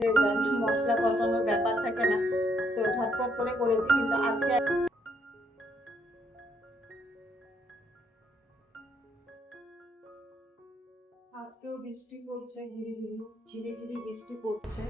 হয়ে যায়, মশলা কষানোর ব্যাপার থাকে না, তো ঝটপট করে করেছি। কিন্তু আজকেও বৃষ্টি পড়ছে, ঝিরিঝিরি বৃষ্টি পড়ছে।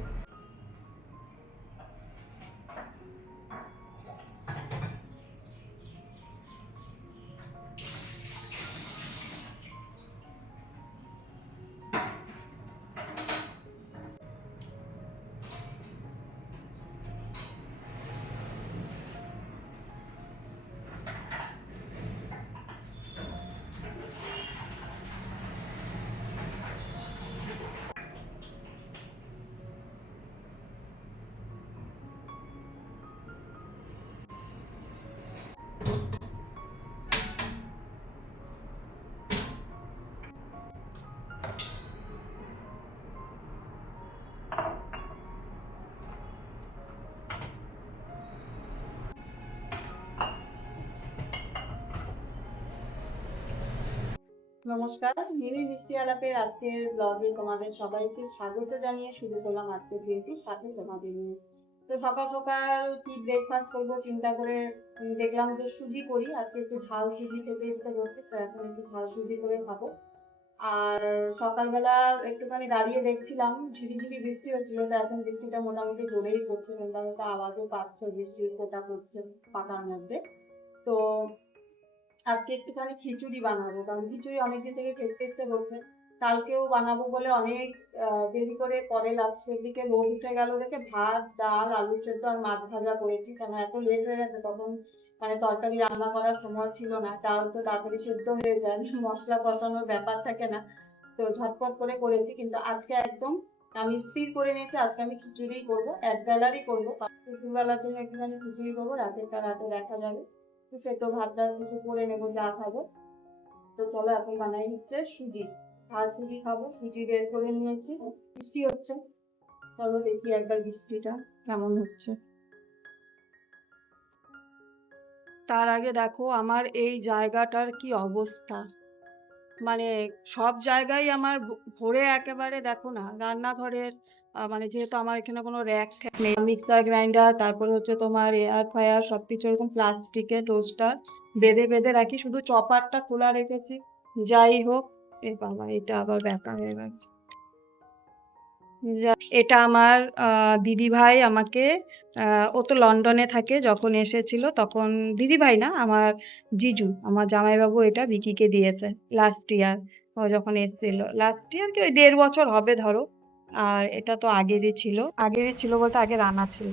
নমস্কার, মিমি মিষ্টি আলাপের আজকের ব্লগে তোমাদের সবাইকে স্বাগত জানিয়ে শুরু করলাম আজকের দিনটি সাথে তোমাদের নিয়ে। তো সকাল সকাল কি ব্রেকফাস্ট করবো চিন্তা করে দেখলাম যে সুজি করি। আজকে একটু ঝাল সুজি খেতে ইচ্ছে করছে, তো এখন একটু ঝাল সুজি করে খাবো। আর সকালবেলা একটুখানি দাঁড়িয়ে দেখছিলাম, ঝিরিঝিরি বৃষ্টি হচ্ছিল, তো এখন বৃষ্টিটা মোটামুটি জোরেই পড়ছে, কিন্তু আমি তো আওয়াজও পাচ্ছ বৃষ্টির ফোঁটা পড়ছে পাতার মধ্যে। তো আজকে একটুখানি খিচুড়ি বানাবো, কারণ খিচুড়ি অনেকদিন থেকে খেতে ইচ্ছে করছে। কালকেও বানাবো বলে অনেক দেরি করে পরে লাস্টের দিকে রোদ উঠে গেল দেখে ভাত ডাল আলু সেদ্ধ আর মাছ ভাজা করেছি, কেন এত লেট হয়ে গেছে তখন, মানে তরকারি রান্না করার সময় ছিল না। ডাল তো তাড়াতাড়ি সেদ্ধ হয়ে যায়, মশলা কষানোর ব্যাপার থাকে না, তো ঝটপট করে করেছি। কিন্তু আজকে একদম আমি স্থির করে নিয়েছি, আজকে আমি খিচুড়ি করবো, এক বেলারই করবো। দুপুরবেলার জন্য একটুখানি খিচুড়ি করবো, রাতেরটা রাতে দেখা যাবে। সেদ্ধ ভাত ডাল কিছু করে নেবো যা খাবো। তো চলো এখন বানাই হচ্ছে সুজি, ঝাল সুজি খাবো। সুজি বের করে নিয়েছি, বৃষ্টি হচ্ছে, চলো দেখি একবার বৃষ্টিটা কেমন হচ্ছে। তার আগে দেখো আমার এই জায়গাটার কি অবস্থা, মানে সব জায়গায় আমার ভরে একেবারে, দেখো না রান্নাঘরের মানে যেহেতু আমার এখানে কোনো র্যাক ট্যাক নেই, মিক্সার গ্রাইন্ডার, তারপরে হচ্ছে তোমার এয়ার ফ্রায়ার, সবকিছু এরকম প্লাস্টিকে টোস্টার বেঁধে বেঁধে রাখি, শুধু চপারটা খোলা রেখেছি। যাই হোক, এ বাবা এটা আবার ব্যাকা হয়ে গেছে। এটা আমার দিদি ভাই আমাকে, ও তো লন্ডনে থাকে, যখন এসেছিল তখন, দিদি ভাই না আমার জিজু, আমার জামাইবাবু এটা বিকিকে দিয়েছে লাস্ট ইয়ার। ও যখন এসেছিল লাস্ট ইয়ার কি ওই 1.5 বছর হবে ধরো। আর এটা তো আগেরই ছিল বলতে আগের আনা ছিল।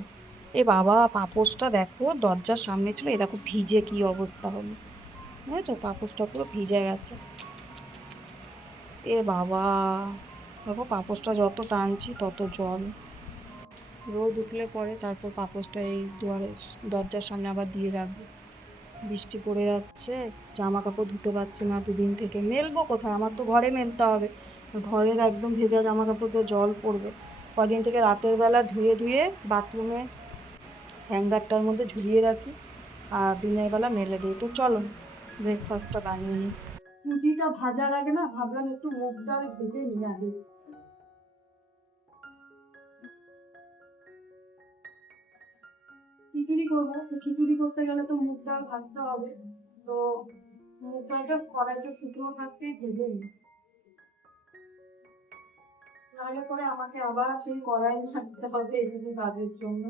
এ বাবা পাপোশটা দেখো দরজার সামনে ছিল, এ দেখো ভিজে কি অবস্থা হলো, বুঝেছো পাপোশটা পুরো ভিজে গেছে। এ বাবা দেখো পাপোশটা যত টানছি তত জল, রোদ উঠলে পরে তারপর পাপোশটা এই দরজার সামনে আবার দিয়ে রাখবো। বৃষ্টি পড়ে যাচ্ছে, জামা কাপড় ধুতে পারছি না দুদিন থেকে, মেলবো কোথায়, আমার তো ঘরে মেলতে হবে। ঘরে একদম ভেজা জামা কাপড় দিয়ে জল পড়বে। কদিন থেকে রাতের বেলা ধুয়ে ধুয়ে বাথরুমে হ্যাঙ্গারটার মধ্যে ঝুলিয়ে রাখি, আর দিনের বেলা মেলে দিই। তো চলো ব্রেকফাস্টটা বানিয়ে নিই। সুজিটা ভাজার আগে না ভাবলাম একটু মুগ ডাল ভেজে নিই আগে। খিচুড়ি করবো, তো খিচুড়ি করতে গেলে তো মুগ ডাল ভাজতে হবে। তো মুগ ডালটা কড়াইতে শুকনো থাকতেই ভেজে নিই, নাহলে পরে আমাকে আবার সেই কড়াই ভাজতে হবে এটুকু কাজের জন্য।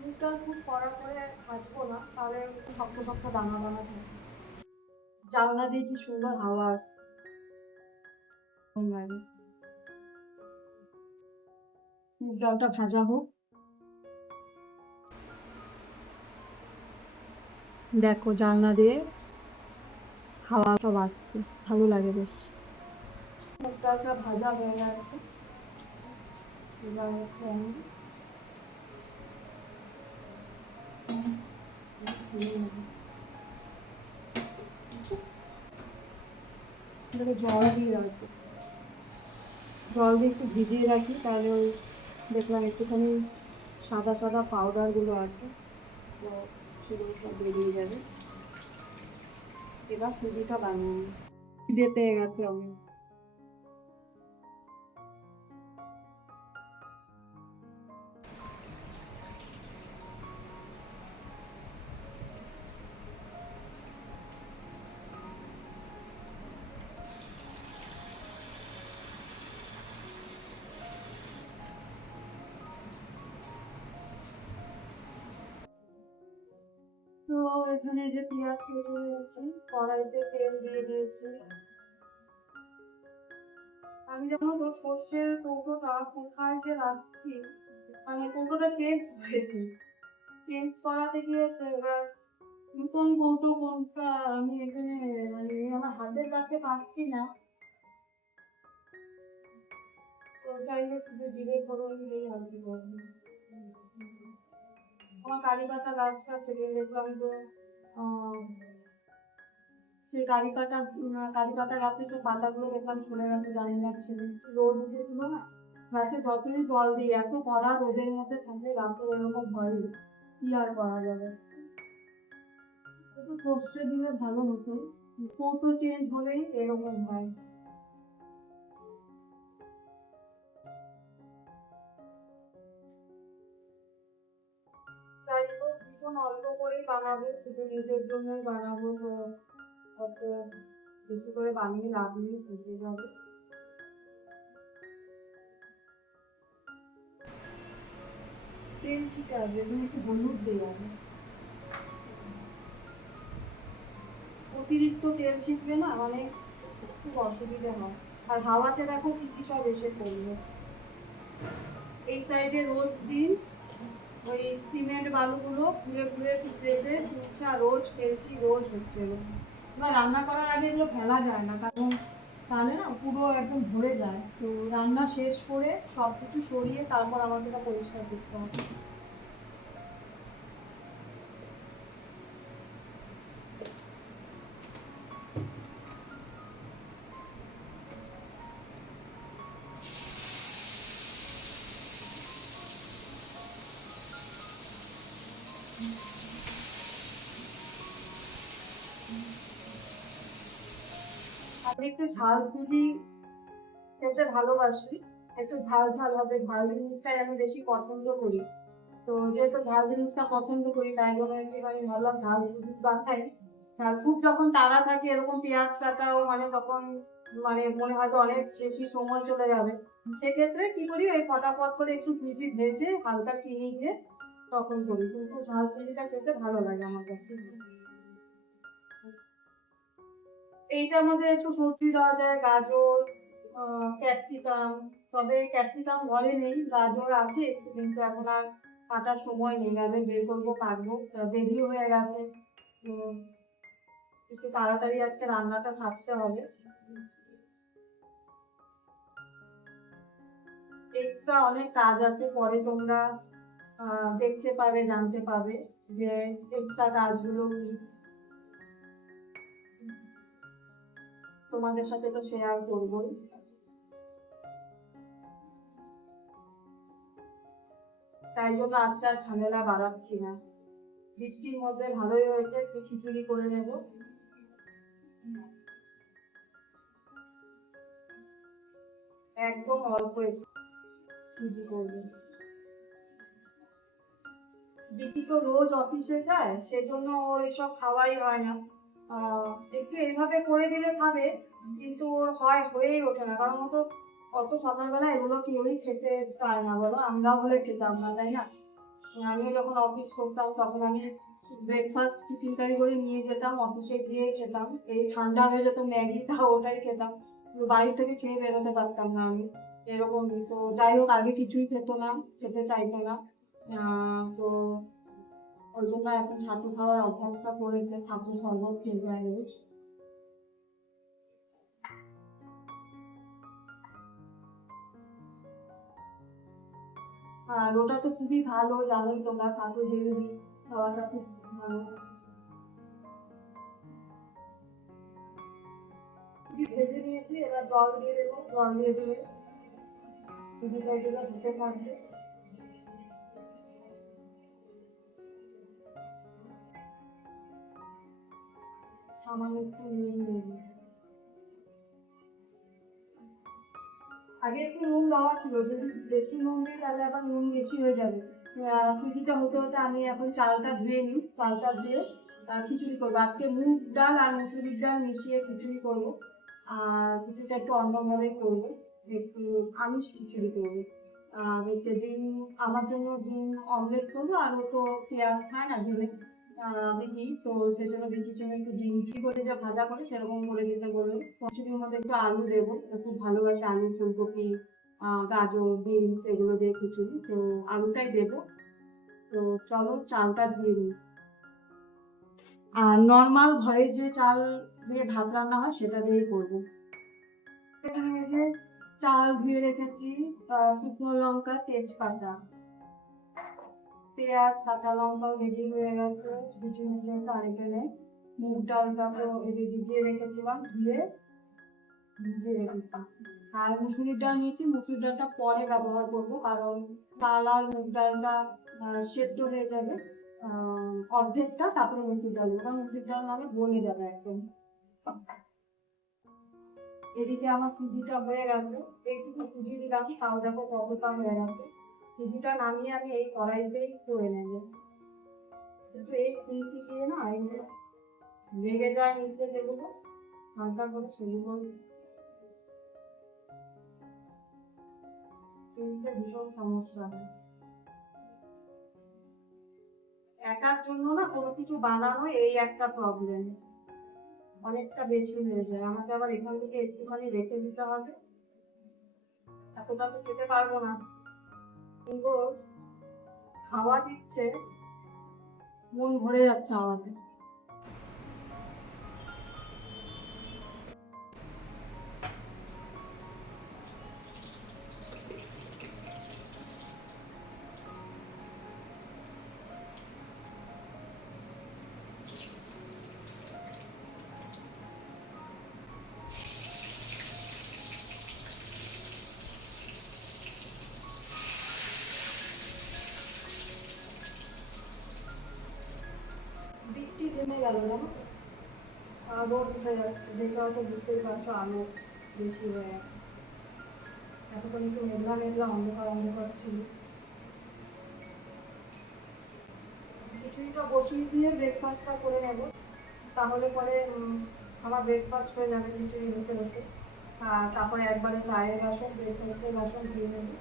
মুগ ডাল খুব কড়া করে ভাজবো না, তাহলে শক্ত শক্ত দানা দানা থাকে। জানলা দিয়ে কি সুন্দর হাওয়া আসছে। মুগ ডালটা ভাজা হোক, দেখো জানলা দিয়ে হাওয়া সব আসছে, ভালো লাগে বেশ। মুগ ডালটা ভাজা হয়ে গেছে, এবার হচ্ছে আমি তুলে নেব। এটাকে জল দিয়ে রাখবো, জল দিয়ে একটু ভিজিয়ে রাখি, তাহলে ওই দেখলাম একটুখানি সাদা সাদা পাউডার গুলো আছে, তো সেগুলো সব বেরিয়ে যাবে। এবার সুজিটা বানিয়ে নিই, খিদে পেয়ে গেছে আমি। তো এখানে যে পেঁয়াজ কেটে নিয়েছি, কড়াইতে তেল দিয়ে দিয়েছি। আমি যখন তো সর্ষের কৌটোটা কোথায় যে রাখছি, মানে কৌটোটা চেঞ্জ হয়েছে, চেঞ্জ করাতে গিয়েছে, এবার নতুন কৌটো কোনটা আমি এখানে মানে আমার হাতের কাছে পাচ্ছি না। তো চাইলে শুধু জিরে ফোড়ন দিলেই আর কি করবো। আমার কারি পাতা গাছটা সেদিন দেখলাম যে আহ সেই কারি পাতা গাছের যে পাতাগুলো দেখলাম ঝরে গেছে, জানি না সেদিন রোদ উঠেছিল না, গাছে যতই জল দিই এত কড়া রোদের মধ্যে থাকলে গাছের এরকম হয়, কি আর করা যাবে। একটু সর্ষে দিলে ভালো হতো, কৌটো চেঞ্জ হলেই এরকম হয়। যাই হোক, ভীষণ অল্প করেই বানাবো, শুধু নিজের জন্যই বানাবো, তো অত বেশি করে বানিয়ে লাভ নেই, ফুটে যাবে। তেল ছিটে আসবে, এখানে একটু হলুদ দেওয়া হবে, অতিরিক্ত তেল ছিটলে না মানে খুব অসুবিধা হয়। আর হাওয়াতে দেখো কি কি সব এসে পড়লো। এই সাইডে রোজ দিন ওই সিমেন্ট বালুগুলো ঘুরে ঘুরে পিঁপড়েতে তুলছে, আর রোজ ফেলছি, রোজ হচ্ছে এরকম। এবার রান্না করার আগে এগুলো ফেলা যায় না, কারণ তাহলে না পুরো একদম ভরে যায়। তো রান্না শেষ করে সবকিছু সরিয়ে তারপর আমাকে এটা পরিষ্কার করতে হবে। আমি একটু ঝাল সুজি খেতে ভালোবাসি, একটু ঝাল ঝাল হবে, ঝাল জিনিসটাই আমি বেশি পছন্দ করি। তো যেহেতু ঝাল জিনিসটা পছন্দ করি, তাই জন্য একটুখানি ভাবলাম ঝাল সুজি বানাই। আর খুব যখন তাড়া থাকে এরকম পেঁয়াজ কাটাও মানে তখন মানে মনে হয় তো অনেক বেশি সময় চলে যাবে, সেক্ষেত্রে কি করি ওই ফটাফট করে একটু সুজি ভেজে হালকা চিনি দিয়ে তখন করি, কিন্তু ঝাল সুজিটা খেতে ভালো লাগে আমার কাছে। এইটার মধ্যে একটু সবজি দেওয়া যায়, গাজর, ক্যাপসিকাম। তবে ক্যাপসিকাম ঘরে নেই, গাজর আছে একটু, কিন্তু এখন আর কাটার সময় নেই, গাজর বের করবো কাটবো, দেরিও হয়ে গেছে। তো একটু তাড়াতাড়ি আজকে রান্নাটা সারতে হবে। এক্সট্রা অনেক কাজ আছে, পরে তোমরা দেখতে পাবে, জানতে পাবে যে এক্সট্রা কাজগুলো কি, তোমাদের সাথে তো শেয়ার করবোই। তাই জন্য আজকে আর ঝামেলা বাড়াচ্ছি না। বৃষ্টির মধ্যে ভালোই হয়েছে, একটু খিচুড়ি করে নেবো, একদম অল্প একটু সুজি করবো। দিদি তো রোজ অফিসে যায়, সেজন্য ওর এসব খাওয়াই হয় না। একটু এইভাবে করে দিলে খাবে, কিন্তু ওর হয়েই ওঠে না, কারণ ও তো অত সকালবেলা এগুলো কেউই খেতে চায় না, বলো, আমরা হলে খেতাম না, তাই না? আমিও যখন অফিস করতাম তখন আমি ব্রেকফাস্ট টিফিন ক্যারি করে নিয়ে যেতাম, অফিসে গিয়ে খেতাম, এই ঠান্ডা হয়ে যেত ম্যাগিটা, ওটাই খেতাম, বাড়ি থেকে খেয়ে বেরোতে পারতাম না আমি, এরকম। তো যাই হোক, আগে কিছুই খেত না, খেতে চাইতো না। তো ওই জন্য এখন ছাতু খাওয়ার অভ্যাসটা করেছে, ছাতু শরবত খেয়ে যায় রোজ। খেয়ে যায় রোজ। আর ওটা তো খুবই ভালো, জানোই তোমরা, খাদ্য হেলদি, খাওয়াটা খুব ভালো। ভেজে নিয়েছি, এবার জল দিয়ে দেবো, জল দিয়ে দিয়ে সুজিটা এগুলো হতে থাকবে। সামান্য একটু নুন দেবো, আগে একটু নুন দেওয়া ছিল, যদি বেশি নুন দিই তাহলে আবার নুন বেশি হয়ে যাবে। সুজিটা হতে হতে আমি এখন চালটা ধুয়ে নিই, চালটা ধুয়ে খিচুড়ি করবো। আজকে মুগ ডাল আর মুসুরির ডাল মিশিয়ে খিচুড়ি করবো। আর খিচুড়িটা একটু অন্যভাবে করবো, একটু আমিষ খিচুড়ি করবো। আর হচ্ছে ডিম, আমার জন্য ডিম অমলেট করবো, আর ও তো পেঁয়াজ খায় না ডিমে, বিকি, তো সেজন্য বিকির জন্য একটু ডিম করে যা ভাজা করে সেরকম করে দিতে বললো। খিচুড়ির মধ্যে একটু আলু দেবো, ও খুব ভালোবাসে আলু, ফুলকপি, গাজর, বিনস এগুলো দিয়ে খিচুড়ি, তো আলুটাই দেবো। তো চলো চালটা দিয়ে দিই। আর নর্মাল ঘরে যে চাল দিয়ে ভাত রান্না হয় সেটা দিয়েই করবো। এখানে এই যে চাল ধুয়ে রেখেছি, শুকনো লঙ্কা, তেজপাতা, পেঁয়াজ, কাঁচা লঙ্কাও রেডি হয়ে গেছে খিচুড়ির জন্য। আর এখানে মুগ ডালটা তো ভিজিয়ে রেখেছিলাম, ধুয়ে ভিজিয়ে রেখেছি। আর মুসুরির ডাল নিয়েছি, মুসুরির ডালটা পরে ব্যবহার করবো, কারণ চাল আর মুগ ডালটা সেদ্ধ হয়ে যাবে অর্ধেকটা, তারপরে মুসুর ডাল, কারণ মুসুর ডাল নাহলে বনে যাবে একদম। এদিকে আমার সুজিটা হয়ে গেছে, একটু সুজি দিলাম, তাও দেখো কতটা হয়ে গেছে। সুজিটা নামিয়ে আমি এই কড়াইতেই করে নেবো। কিন্তু এই খুন্তি দিয়ে না এগুলো লেগে যায় নিচে, যেগুলো হালকা করে সেগুলো তুলতে ভীষণ সমস্যা হয়। একার জন্য না কোনো কিছু বানানো এই একটা প্রবলেম, অনেকটা বেশি হয়ে যায়, আমাকে আবার এখান থেকে একটুখানি রেখে দিতে হবে, এতটা তো খেতে পারবো না। কিন্তু খাওয়া দিচ্ছে, মন ভরে যাচ্ছে আমাদের। বৃষ্টি থেমে গেল, জানো তো, রোদ উঠে যাচ্ছে, দেখে হয়তো বুঝতেই পারছো আলো বেশি হয়ে গেছে। এতক্ষণ একটু মেঘলা মেঘলা অন্ধকার অন্ধকার ছিল। খিচুড়িটা বসিয়ে দিয়ে ব্রেকফাস্টটা করে নেব, তাহলে পরে আমার ব্রেকফাস্ট হয়ে যাবে খিচুড়ি হতে হতে। আর তারপরে একবারে চায়ের বাসন, ব্রেকফাস্টের বাসন ধুয়ে নেবো।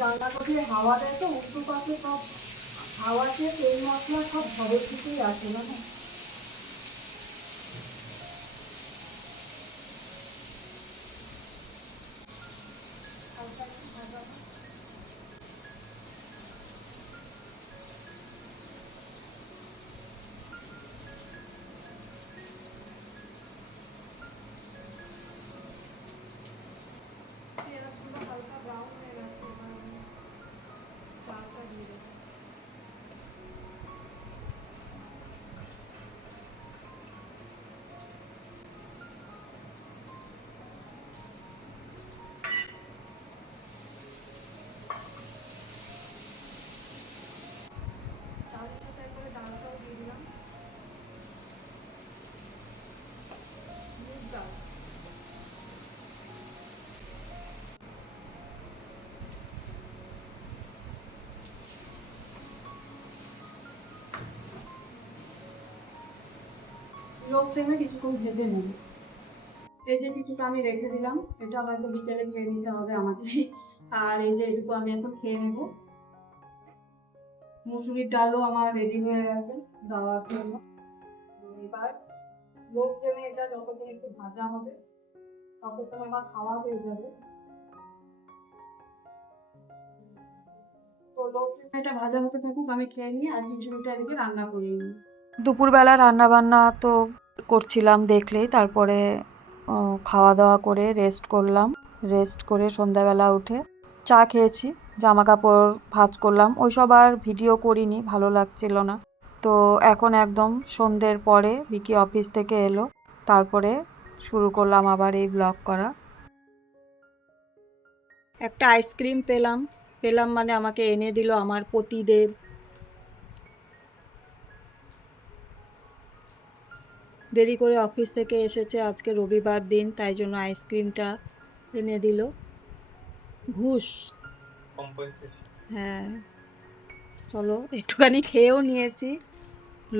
জানলাটা দিয়ে হাওয়া দেয় তো, উল্টো পাশে সব হাওয়া খেয়ে তেল মশলা সব ঘরের দিকেই আসে না। হালকা একটু ভাজা হোক। পেঁয়াজগুলো হালকা ব্রাউন হয়ে গেছে, এবার আমি চালটা দিয়ে দেবো। চালের সাথে একবারে ডালটাও দিয়ে দিলাম, মুগ ডাল। লো ফ্লেমে কিছুক্ষণ ভেজে নেব। এই যে কিছুটা আমি রেখে দিলাম, এটা হয়তো বিকেলে খেয়ে নিতে হবে আমাকে। আর এই যে এটুকু আমি এখন খেয়ে নেব। মুসুরির ডালও আমার রেডি হয়ে গেছে দেওয়ার জন্য। এবার লো ফ্লেমে এটা যতক্ষণ একটু ভাজা হবে ততক্ষণ আমার খাওয়া হয়ে যাবে। তো এটা ভাজা হতে থাকুক, আমি খেয়ে নিই আর খিচুড়িটা এদিকে রান্না করে নিই। দুপুরবেলা রান্না বান্না তো করছিলাম দেখলেই, তারপরে খাওয়া দাওয়া করে রেস্ট করে সন্ধ্যাবেলা উঠে চা খেয়েছি, জামা কাপড় ভাঁজ করলাম, ওইসব আর ভিডিও করিনি, ভালো লাগছিল না। তো এখন একদম সন্ধ্যের পরে বিকি অফিস থেকে এলো, তারপরে শুরু করলাম আবার এই ব্লগ করা। একটা আইসক্রিম পেলাম মানে আমাকে এনে দিল আমার পতিদেব। দেরি করে অফিস থেকে এসেছে, আজকে রবিবার দিন, তাই জন্য আইসক্রিমটা এনে দিল। ঘুষ। হ্যাঁ, চলো একটুখানি খেয়েও নিয়েছি,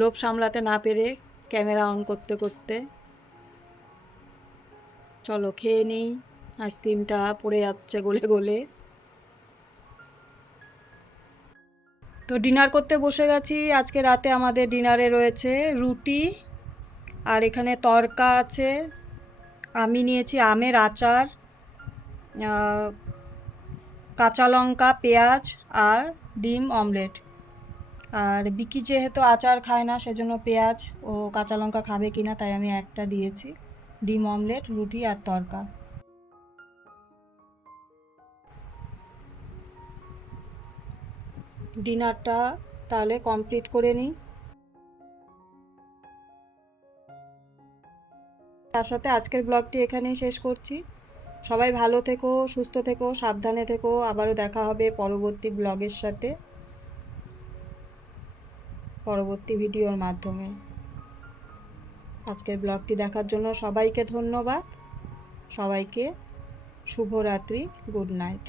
লোভ সামলাতে না পেরে ক্যামেরা অন করতে করতে। চলো খেয়ে নিই, আইসক্রিমটা পড়ে যাচ্ছে গলে গলে। তো ডিনার করতে বসে গেছি। আজকে রাতে আমাদের ডিনারে রয়েছে রুটি, আর এখানে তড়কা আছে, আমি নিয়েছি আমের আচার, আহ, কাঁচা লঙ্কা, পেঁয়াজ আর ডিম অমলেট। আর বিকি যেহেতু আচার খায় না, সেজন্য পেঁয়াজ ও কাঁচা লঙ্কা খাবে কিনা তাই আমি একটা দিয়েছি। ডিম অমলেট, রুটি আর তড়কা। ডিনারটা তাহলে কমপ্লিট করে নিই। তার সাথে আজকের ব্লগটি এখানেই শেষ করছি। সবাই ভালো থেকো, সুস্থ থেকো, সাবধানে থেকো। আবারও দেখা হবে পরবর্তী ব্লগের সাথে, পরবর্তী ভিডিওর মাধ্যমে। আজকের ব্লগটি দেখার জন্য সবাইকে ধন্যবাদ। সবাইকে শুভরাত্রি, গুড নাইট।